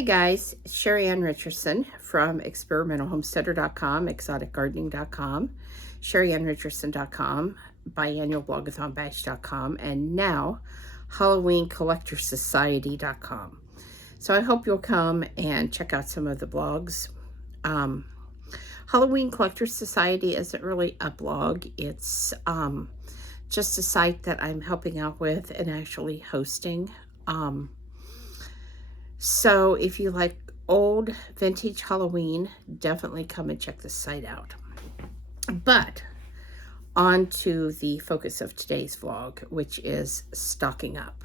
Hi guys, Sheri Richerson from experimentalhomesteader.com, exoticgardening.com, SheriAnnRicherson.com, biannualblogathonbash.com, and now HalloweenCollectorSociety.com. So I hope you'll come and check out some of the blogs. Halloween Collector Society isn't really a blog. It's just a site that I'm helping out with and actually hosting. So if you like old vintage Halloween, definitely come and check this site out. But on to the focus of today's vlog, which is stocking up.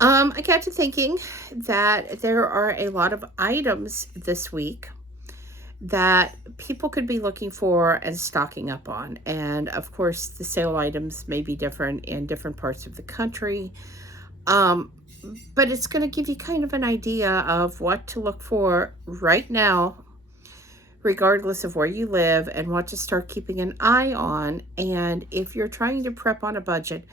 I got to thinking that there are a lot of items this week that people could be looking for and stocking up on. And of course, the sale items may be different in different parts of the country. But it's going to give you kind of an idea of what to look for right now, regardless of where you live, and what to start keeping an eye on. And if you're trying to prep on a budget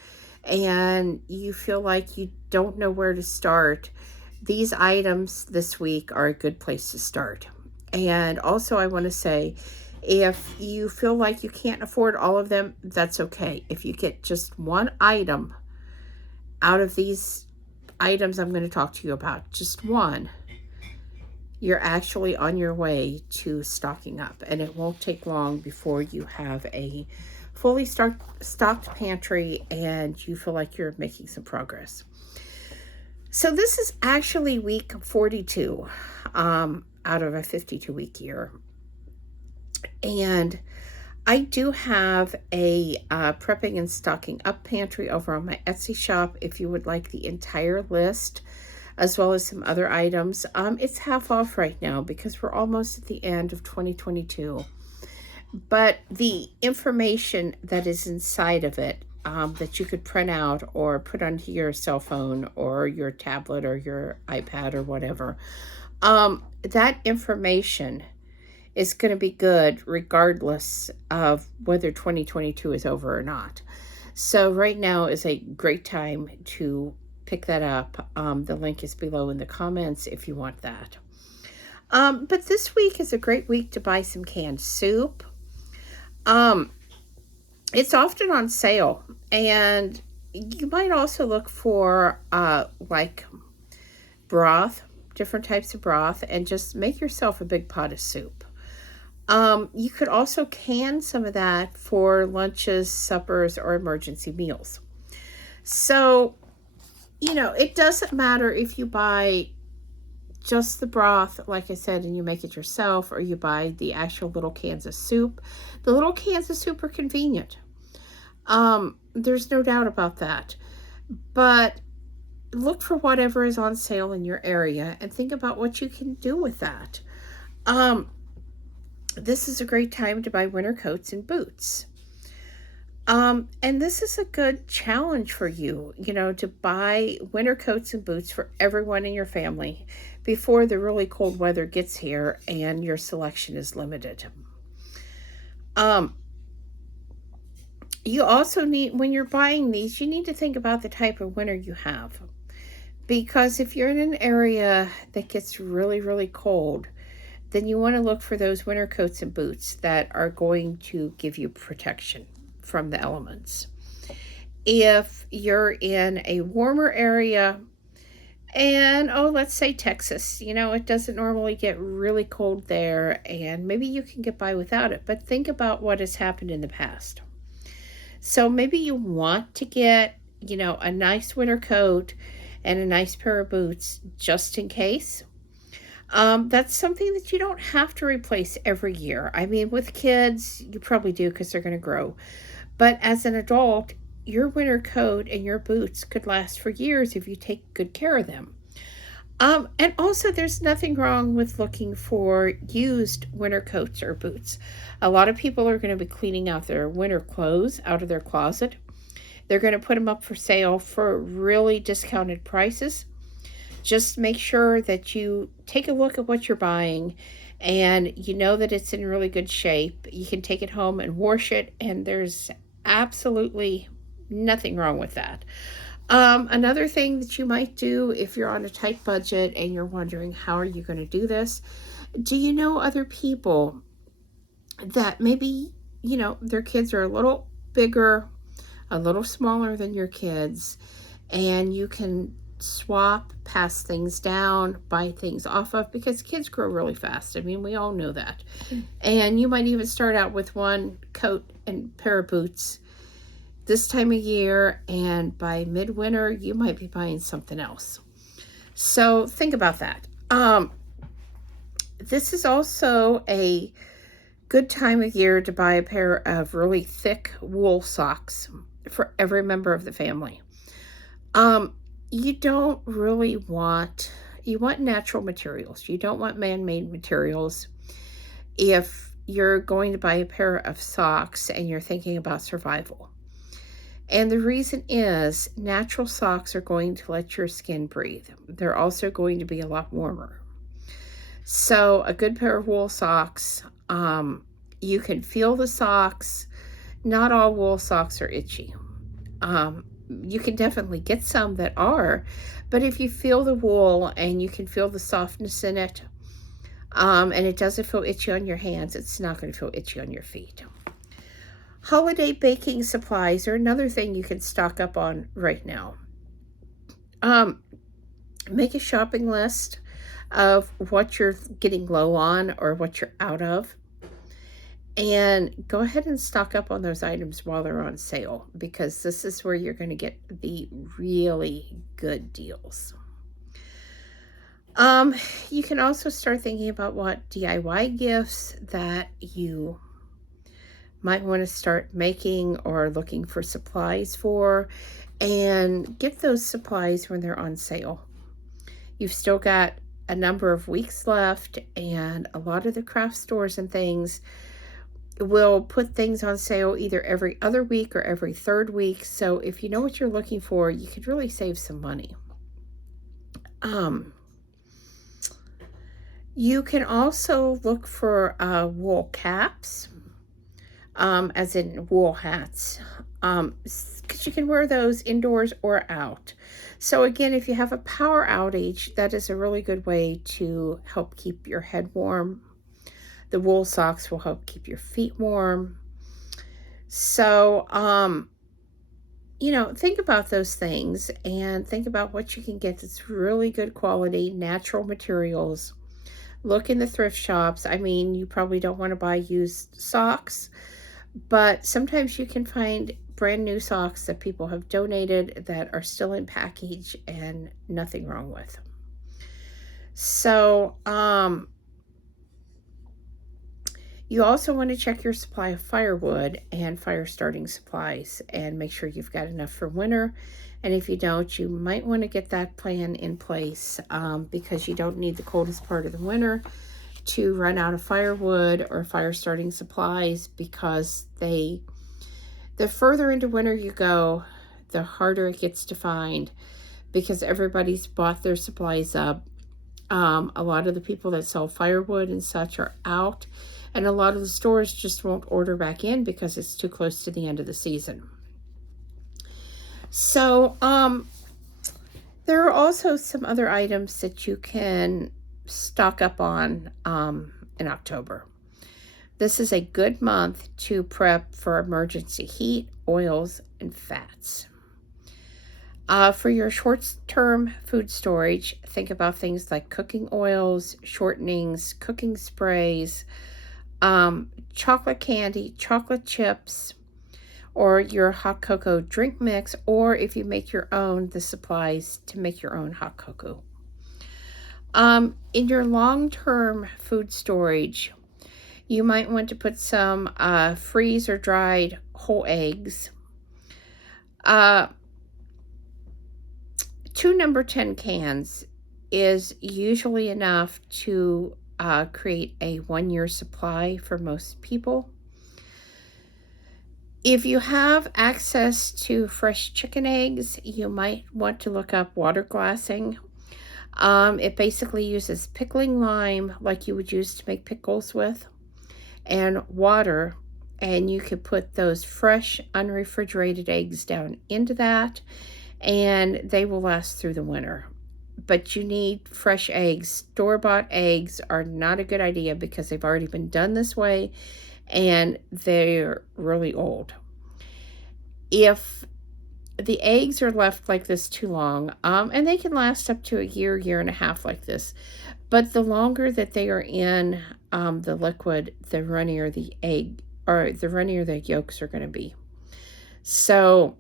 and you feel like you don't know where to start, these items this week are a good place to start. And also, I want to say, if you feel like you can't afford all of them, that's okay. If you get just one item out of these items I'm going to talk to you about, just one, you're actually on your way to stocking up, and it won't take long before you have a fully stocked pantry and you feel like you're making some progress. So this is actually week 42 out of a 52-week year, and I do have a prepping and stocking up pantry over on my Etsy shop if you would like the entire list, as well as some other items. It's half off right now because we're almost at the end of 2022. But the information that is inside of it that you could print out or put onto your cell phone or your tablet or your iPad or whatever, that information is going to be good regardless of whether 2022 is over or not. So right now is a great time to pick that up. The link is below in the comments if you want that. But this week is a great week to buy some canned soup. It's often on sale, and you might also look for like broth, different types of broth, and just make yourself a big pot of soup. You could also can some of that for lunches, suppers, or emergency meals. So, it doesn't matter if you buy just the broth, like I said, and you make it yourself, or you buy the actual little cans of soup. The little cans of soup are convenient. There's no doubt about that. But look for whatever is on sale in your area and think about what you can do with that. This is a great time to buy winter coats and boots. And this is a good challenge for you, to buy winter coats and boots for everyone in your family before the really cold weather gets here and your selection is limited. You also need, when you're buying these, you need to think about the type of winter you have. Because if you're in an area that gets really, really cold, then you want to look for those winter coats and boots that are going to give you protection from the elements. If you're in a warmer area, and let's say Texas, it doesn't normally get really cold there, and maybe you can get by without it, but think about what has happened in the past. So maybe you want to get, a nice winter coat and a nice pair of boots just in case. That's something that you don't have to replace every year. I mean, with kids, you probably do because they're going to grow. But as an adult, your winter coat and your boots could last for years if you take good care of them. And also, there's nothing wrong with looking for used winter coats or boots. A lot of people are going to be cleaning out their winter clothes out of their closet. They're going to put them up for sale for really discounted prices. Just make sure that you take a look at what you're buying and you know that it's in really good shape. You can take it home and wash it, and there's absolutely nothing wrong with that. Another thing that you might do if you're on a tight budget and you're wondering how are you going to do this, do you know other people that maybe, their kids are a little bigger, a little smaller than your kids, and you can swap, pass things down, buy things off of, because kids grow really fast. I mean, we all know that. And you might even start out with one coat and pair of boots this time of year, and by midwinter, you might be buying something else. So think about that. This is also a good time of year to buy a pair of really thick wool socks for every member of the family. You don't really want, you want natural materials. You don't want man-made materials if you're going to buy a pair of socks and you're thinking about survival. And the reason is natural socks are going to let your skin breathe. They're also going to be a lot warmer. So a good pair of wool socks, you can feel the socks. Not all wool socks are itchy. You can definitely get some that are, but if you feel the wool and you can feel the softness in it, and it doesn't feel itchy on your hands, it's not going to feel itchy on your feet. Holiday baking supplies are another thing you can stock up on right now. Make a shopping list of what you're getting low on or what you're out of. And go ahead and stock up on those items while they're on sale, because this is where you're going to get the really good deals. You can also start thinking about what DIY gifts that you might want to start making or looking for supplies for, and get those supplies when they're on sale. You've still got a number of weeks left, and a lot of the craft stores and things will put things on sale either every other week or every third week. So if you know what you're looking for, you could really save some money. You can also look for wool caps, as in wool hats, because you can wear those indoors or out. So again, if you have a power outage, that is a really good way to help keep your head warm. The wool socks will help keep your feet warm. So, think about those things and think about what you can get that's really good quality, natural materials. Look in the thrift shops. I mean, you probably don't want to buy used socks, but sometimes you can find brand new socks that people have donated that are still in package and nothing wrong with. So, you also want to check your supply of firewood and fire starting supplies and make sure you've got enough for winter. And if you don't, you might want to get that plan in place, because you don't need the coldest part of the winter to run out of firewood or fire starting supplies, because the further into winter you go, the harder it gets to find, because everybody's bought their supplies up. A lot of the people that sell firewood and such are out. And a lot of the stores just won't order back in because it's too close to the end of the season. So, there are also some other items that you can stock up on in October. This is a good month to prep for emergency heat, oils, and fats. For your short-term food storage, think about things like cooking oils, shortenings, cooking sprays, chocolate candy, chocolate chips, or your hot cocoa drink mix, or if you make your own, the supplies to make your own hot cocoa. In your long-term food storage, you might want to put some freeze or dried whole eggs. 2 number 10 cans is usually enough to create a 1-year supply for most people. If you have access to fresh chicken eggs, you might want to look up water glassing. It basically uses pickling lime like you would use to make pickles with, and water, and you could put those fresh unrefrigerated eggs down into that, and they will last through the winter. But you need fresh eggs. Store-bought eggs are not a good idea because they've already been done this way and they're really old. If the eggs are left like this too long, and they can last up to a year and a half like this, but the longer that they are in the liquid, the runnier the egg, or the runnier the yolks are going to be. So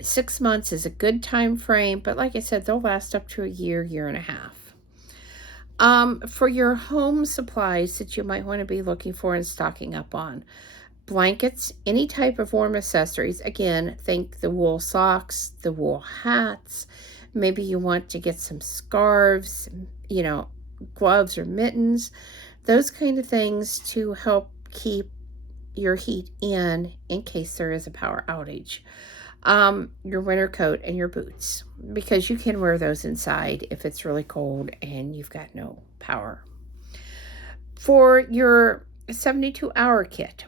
6 months is a good time frame, but like I said, they'll last up to a year and a half. For your home supplies that you might want to be looking for and stocking up on: blankets, any type of warm accessories. Again, think the wool socks, the wool hats. Maybe you want to get some scarves, gloves or mittens, those kind of things to help keep your heat in case there is a power outage. Your winter coat and your boots, because you can wear those inside if it's really cold and you've got no power. For your 72-hour kit,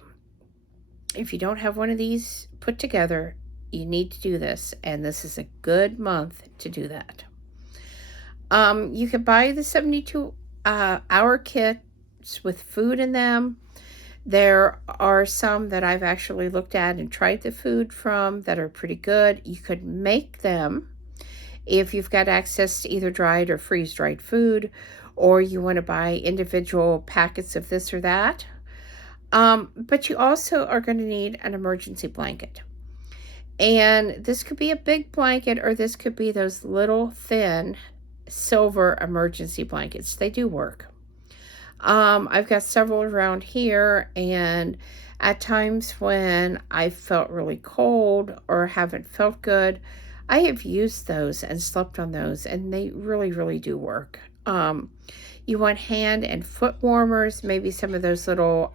if you don't have one of these put together, you need to do this, and this is a good month to do that. You can buy the 72-hour kits with food in them. There are some that I've actually looked at and tried the food from that are pretty good. You could make them if you've got access to either dried or freeze-dried food, or you want to buy individual packets of this or that. But you also are going to need an emergency blanket. And this could be a big blanket, or this could be those little thin silver emergency blankets. They do work. I've got several around here, and at times when I felt really cold or haven't felt good, I have used those and slept on those, and they really, really do work. You want hand and foot warmers, maybe some of those little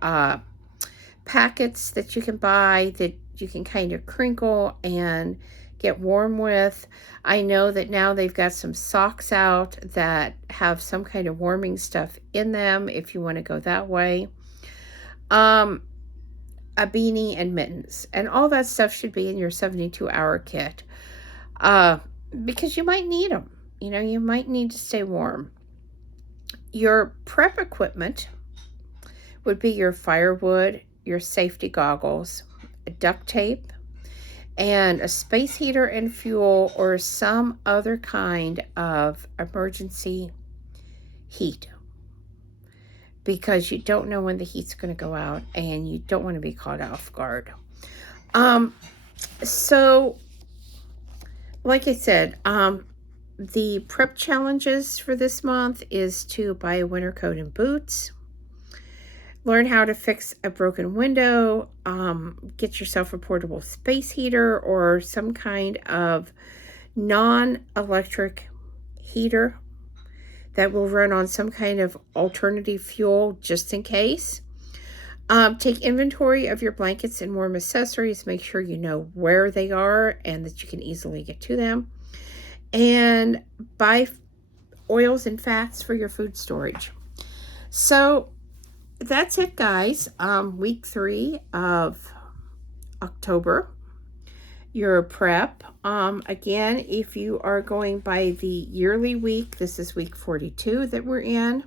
packets that you can buy that you can kind of crinkle and get warm with. I know that now they've got some socks out that have some kind of warming stuff in them if you want to go that way. A beanie and mittens, and all that stuff should be in your 72-hour kit, because you might need them. You might need to stay warm. Your prep equipment would be your firewood, your safety goggles, duct tape, and a space heater and fuel, or some other kind of emergency heat, because you don't know when the heat's going to go out and you don't want to be caught off guard. So like I said, the prep challenges for this month is to buy a winter coat and boots, learn how to fix a broken window, get yourself a portable space heater or some kind of non-electric heater that will run on some kind of alternative fuel just in case. Take inventory of your blankets and warm accessories. Make sure you know where they are and that you can easily get to them. And buy oils and fats for your food storage. So that's it, guys. Week 3 of October, your prep. Again, if you are going by the yearly week, this is week 42 that we're in.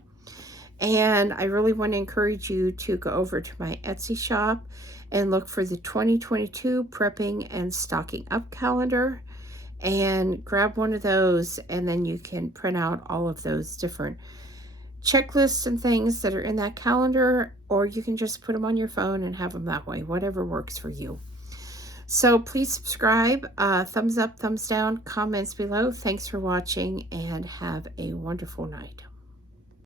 And I really want to encourage you to go over to my Etsy shop and look for the 2022 Prepping and Stocking Up calendar, and grab one of those, and then you can print out all of those different checklists and things that are in that calendar, or you can just put them on your phone and have them that way, whatever works for you. So please subscribe, thumbs up, thumbs down, comments below. Thanks for watching, and have a wonderful night.